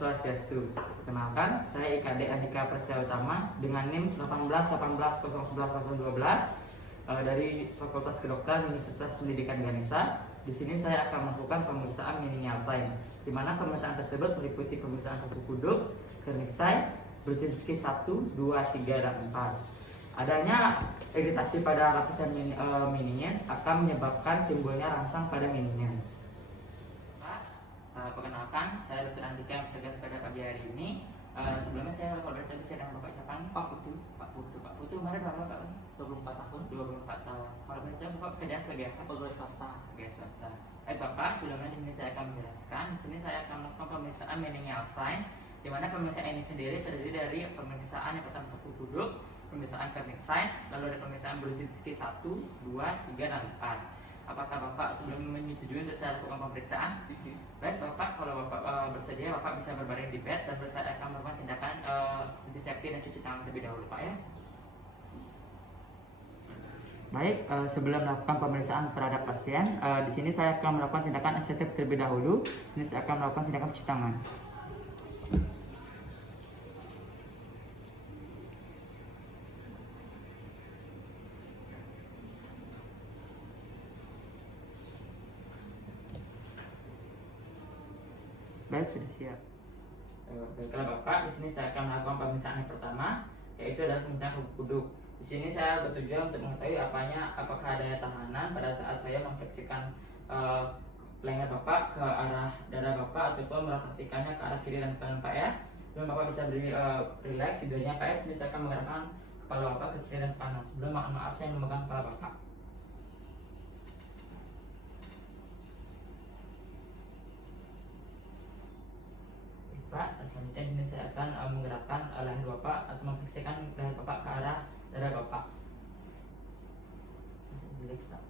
Swastiastu. Perkenalkan, saya IKD Andika Prasetya Utama dengan NIM 18811011 dari Fakultas Kedokteran Universitas Pendidikan Ganesha. Di sini saya akan melakukan pemeriksaan minimal sign, di mana pemeriksaan tersebut meliputi pemeriksaan kuku kuduk, klinik sign, Brzezinski 1, 2, 3, dan 4. Adanya iritasi pada lapisan meninges akan menyebabkan timbulnya rangsang pada meninges. Perkenalkan, saya Dr. Andika yang bertugas pada pagi hari ini. Sebelumnya saya berbicara dengan Bapak siapa? Pak Putu. Pak Putu, kemarin berapa Pak? 24 tahun. 24 tahun. Kalau berbicara Bapak pekerjaan sebagai apa? Pegawai swasta. Pegawai swasta. Bapak, sebelumnya di sini saya akan menjelaskan. Di sini saya akan melakukan pemeriksaan meningeal sign, di mana pemeriksaan ini sendiri terdiri dari pemeriksaan yang pertama kuku kuduk, pemeriksaan klinik sign, lalu ada pemeriksaan Brzezinski 1, 2, 3, dan 4. Apakah Bapak sebelum menyetujui untuk saya lakukan pemeriksaan? Setuju. Baik Bapak, kalau Bapak bersedia, Bapak bisa berbaring di bed sambil saya akan melakukan tindakan antiseptik dan cuci tangan terlebih dahulu, Pak ya. Baik, sebelum melakukan pemeriksaan terhadap pasien, di sini saya akan melakukan tindakan antiseptik terlebih dahulu. Ini saya akan melakukan tindakan cuci tangan. Baik, sudah siap. Baiklah Bapak, di sini saya akan melakukan pemeriksaan yang pertama, yaitu adalah pemeriksaan kuku kuduk. Di sini saya bertujuan untuk mengetahui apakah adanya tahanan pada saat saya memfleksikan leher Bapak ke arah dada Bapak ataupun merotasikannya ke arah kiri dan kanan Pak ya. Sebelum Bapak bisa relax tidurnya Pak ya, sini saya akan menggerakkan kepala Bapak ke kiri dan kanan. Sebelum maaf saya memegang kepala Bapak. Pak, selanjutnya ini saya akan menggerakkan leher Bapak atau memfleksikan leher Bapak ke arah dada Bapak. Relax, Pak.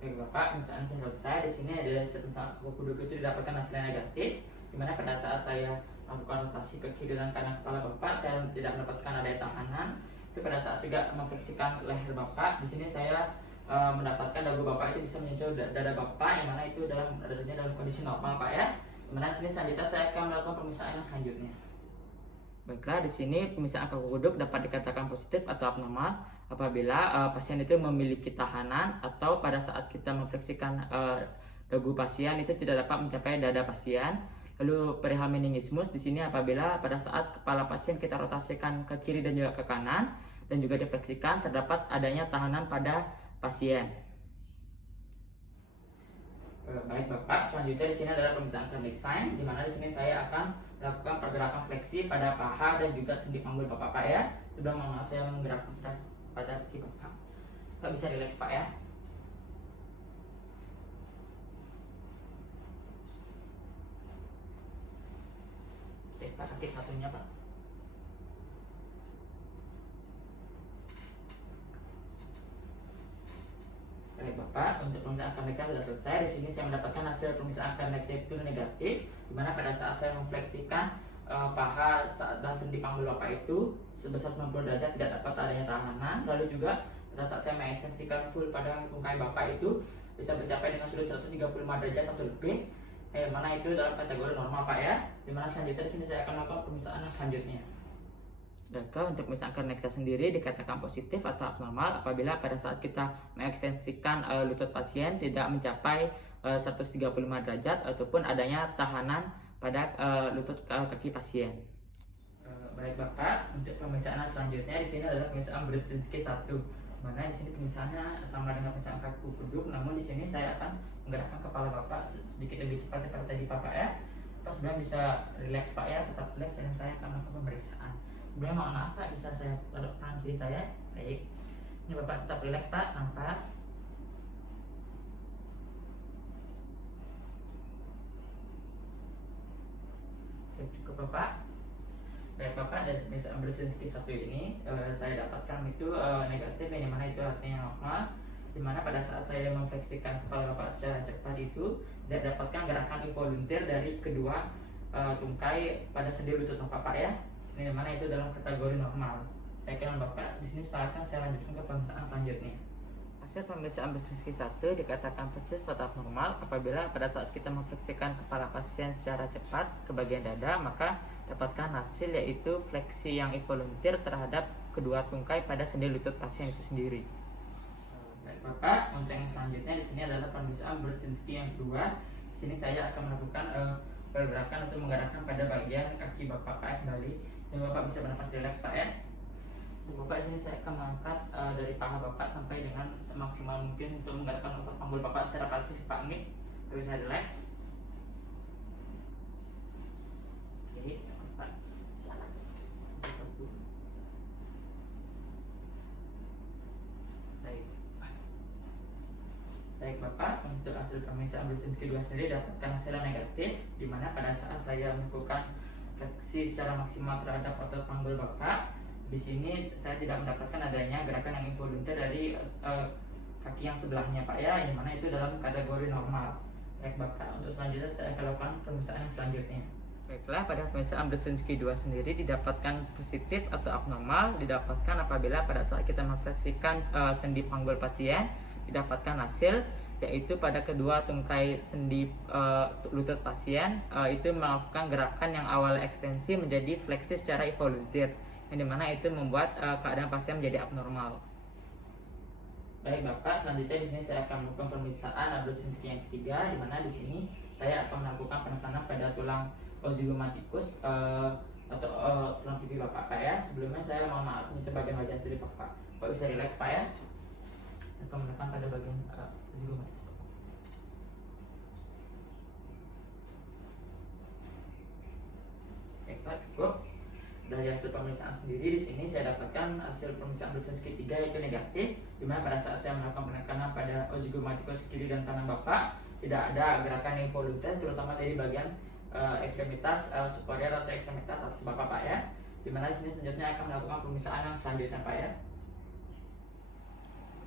Baik Bapak, pemeriksaan saya selesai. Di sini ada pemeriksaan kuku kuduk itu didapatkan hasilnya negatif, di mana pada saat saya melakukan rotasi ke kiri dan kanan kepala Bapak, saya tidak mendapatkan adanya tahanan. Tapi pada saat juga memfleksikan leher Bapak, di sini saya mendapatkan dagu Bapak itu bisa menyentuh dada Bapak, yang mana itu dadanya dalam kondisi normal Pak ya. Dimana sini selanjutnya saya akan melakukan pemeriksaan yang selanjutnya. Baiklah, di sini pemeriksaan kuku kuduk dapat dikatakan positif atau abnormal apabila pasien itu memiliki tahanan atau pada saat kita memfleksikan dagu pasien itu tidak dapat mencapai dada pasien. Lalu perihal meningismus di sini apabila pada saat kepala pasien kita rotasikan ke kiri dan juga ke kanan dan juga difleksikan terdapat adanya tahanan pada pasien. Baik Bapak, selanjutnya di sini adalah pemeriksaan klinik sign, di mana di sini saya akan melakukan pergerakan fleksi pada paha dan juga sendi panggul Bapak ya. Sebelum saya menggerakkan pada kaki Bapak. Bapak bisa relax Pak ya. Oke, Pak, kaki satunya Pak. Baik Bapak, untuk pemeriksaan karneksia sudah selesai. Di sini saya mendapatkan hasil pemeriksaan karneksia itu negatif, di mana pada saat saya memfleksikan paha dan sendi panggul Bapak itu sebesar 90 derajat tidak dapat adanya tahanan. Lalu juga pada saat saya mengekstensikan full pada tungkai Bapak itu bisa mencapai dengan sudut 135 derajat atau lebih, mana itu dalam kategori normal Pak ya. Di mana selanjutnya di sini saya akan melakukan pemeriksaan yang selanjutnya. Data untuk pemeriksaan karneksia sendiri dikatakan positif atau abnormal apabila pada saat kita mengekstensikan lutut pasien tidak mencapai 135 derajat ataupun adanya tahanan pada lutut kaki pasien. Baik Bapak, untuk pemeriksaan selanjutnya di sini adalah pemeriksaan Brzezinski 1, mana di sini pemeriksaannya sama dengan pemeriksaan kaki kuduk, namun di sini saya akan menggerakkan kepala Bapak sedikit lebih cepat daripada tadi Bapak ya. Bapak sebenarnya bisa relax Pak ya, tetap relax dan saya akan melakukan pemeriksaan. Sebelumnya mohon maaf Pak, bisa saya taruh tangan kiri saya. Baik, ini Bapak tetap relax Pak, nafas. Baik, cukup Bapak. Baik Bapak, dari pemeriksaan Brzezinski 1 ini saya dapatkan itu negatif, yang mana itu artinya normal, dimana pada saat saya memfleksikan kepala Bapak secara cepat itu tidak dapatkan gerakan involunter dari kedua tungkai pada sendi lutut Bapak ya. Ini mana itu dalam kategori normal. Baiklah Bapak, di sini silakan saya lanjutkan ke pemeriksaan selanjutnya. Hasil pemeriksaan Brzezinski 1 dikatakan positif atau abnormal apabila pada saat kita memfleksikan kepala pasien secara cepat ke bagian dada, maka dapatkan hasil yaitu fleksi yang involuntir terhadap kedua tungkai pada sendi lutut pasien itu sendiri. Baik Bapak, untuk yang selanjutnya di sini adalah pemeriksaan Brzezinski yang kedua. Di sini saya akan melakukan pergerakan untuk menggerakkan pada bagian kaki Bapak kembali. Dan Bapak bisa bernafas rileks Pak ya. Bapak, ini saya akan mengangkat dari paha Bapak sampai dengan semaksimal mungkin untuk menggerakkan otot panggul Bapak secara pasif Pak. Ini bisa relax. Oke, Bapak. Baik. Baik Bapak, untuk hasil pemeriksaan Brzezinski 2 sendiri dapatkan hasil negatif, di mana pada saat saya melakukan fleksi secara maksimal terhadap otot panggul Bapak, di sini saya tidak mendapatkan adanya gerakan yang involunter dari kaki yang sebelahnya Pak ya, yang mana itu dalam kategori normal. Baik Bapak, untuk selanjutnya saya akan lakukan pemeriksaan yang selanjutnya. Baiklah, pada pemeriksaan Brzezinski 2 sendiri didapatkan positif atau abnormal didapatkan apabila pada saat kita memfleksikan sendi panggul pasien didapatkan hasil yaitu pada kedua tungkai sendi lutut pasien itu melakukan gerakan yang awal ekstensi menjadi fleksi secara involuntir, yang dimana itu membuat keadaan pasien menjadi abnormal. Baik Bapak, selanjutnya di sini saya akan melakukan pemeriksaan Brzezinski yang ketiga, di mana di sini saya akan melakukan penekanan pada tulang ozygomaticus atau tulang pipi Bapak ya. Sebelumnya saya mohon maaf mencoba bagian wajah dari Bapak. Bapak bisa relax Pak ya. Saya akan menekan pada bagian ozygomaticus. Baik Pak, cukup. Dari hasil pemeriksaan sendiri di sini saya dapatkan hasil pemeriksaan Brzezinski 3 yaitu negatif, di mana pada saat saya melakukan penekanan pada ozygomaticus kiri dan kanan Bapak tidak ada gerakan involunter terutama dari bagian ekstremitas superior atau ekstremitas atas Bapak Pak ya. Di mana di sini selanjutnya akan melakukan pemeriksaan yang selanjutnya Pak ya.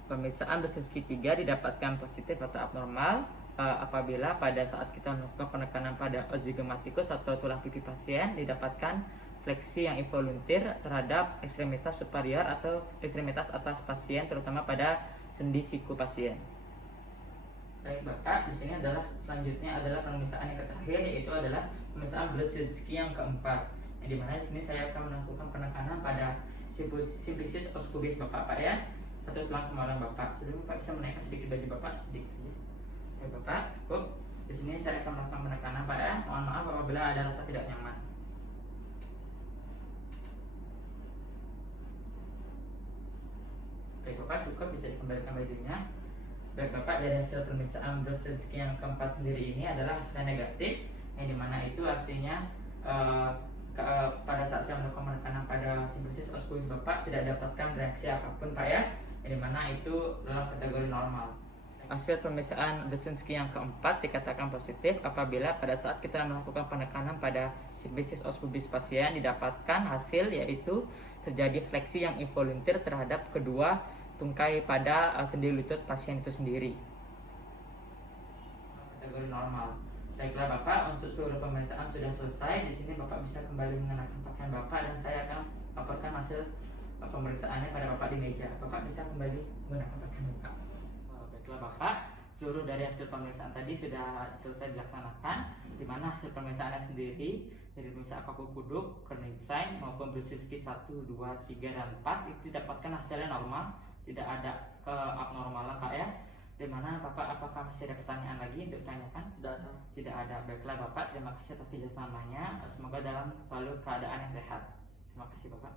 Pemeriksaan Brzezinski 3 didapatkan positif atau abnormal apabila pada saat kita melakukan penekanan pada ozygomaticus atau tulang pipi pasien didapatkan fleksi yang involuntir terhadap ekstremitas superior atau ekstremitas atas pasien, terutama pada sendi siku pasien. Baik Bapak, di sini adalah selanjutnya adalah pemeriksaan yang terakhir, yaitu adalah pemeriksaan Brzezinski yang keempat. Yang dimana di sini saya akan melakukan penekanan pada simplicis oskubis Bapak Pak ya, atau tulang kemaluan Bapak. Sebelum Bapak bisa menaikkan sedikit baju Bapak sedikit. Baik Bapak, cukup. Di sini saya akan melakukan penekanan Pak ya. Mohon maaf apabila ada rasa tidak nyaman. Baik Bapak, cukup, bisa dikembalikan bajunya. Baik Bapak, dari hasil pemeriksaan Brzezinski yang keempat sendiri ini adalah hasilnya negatif, yang dimana itu artinya pada saat saya melakukan penekanan pada simplicis oskubis Bapak tidak dapatkan reaksi apapun Pak ya, yang dimana itu dalam kategori normal. Hasil pemeriksaan Brzezinski yang keempat dikatakan positif apabila pada saat kita melakukan penekanan pada simplicis oskubis pasien didapatkan hasil yaitu terjadi fleksi yang involuntir terhadap kedua tungkai pada sendi lutut pasien itu sendiri. Kategori normal. Baiklah Bapak, untuk seluruh pemeriksaan sudah selesai. Di sini Bapak bisa kembali mengenakan pakaian Bapak dan saya akan laporkan hasil pemeriksaannya pada Bapak di meja. Bapak bisa kembali menggunakan pakaian Bapak. Baiklah Bapak, seluruh dari hasil pemeriksaan tadi sudah selesai dilaksanakan, di mana hasil pemeriksaannya sendiri dari pemeriksaan kaku kuduk, Kernig sign maupun Brzezinski 1, 2, 3, dan 4 itu didapatkan hasilnya normal, tidak ada abnormalan Pak ya. Di mana Bapak, apakah masih ada pertanyaan lagi untuk ditanyakan? Tidak ada. Baiklah Bapak, terima kasih atas kerjasamanya. Semoga dalam selalu keadaan yang sehat. Terima kasih Bapak.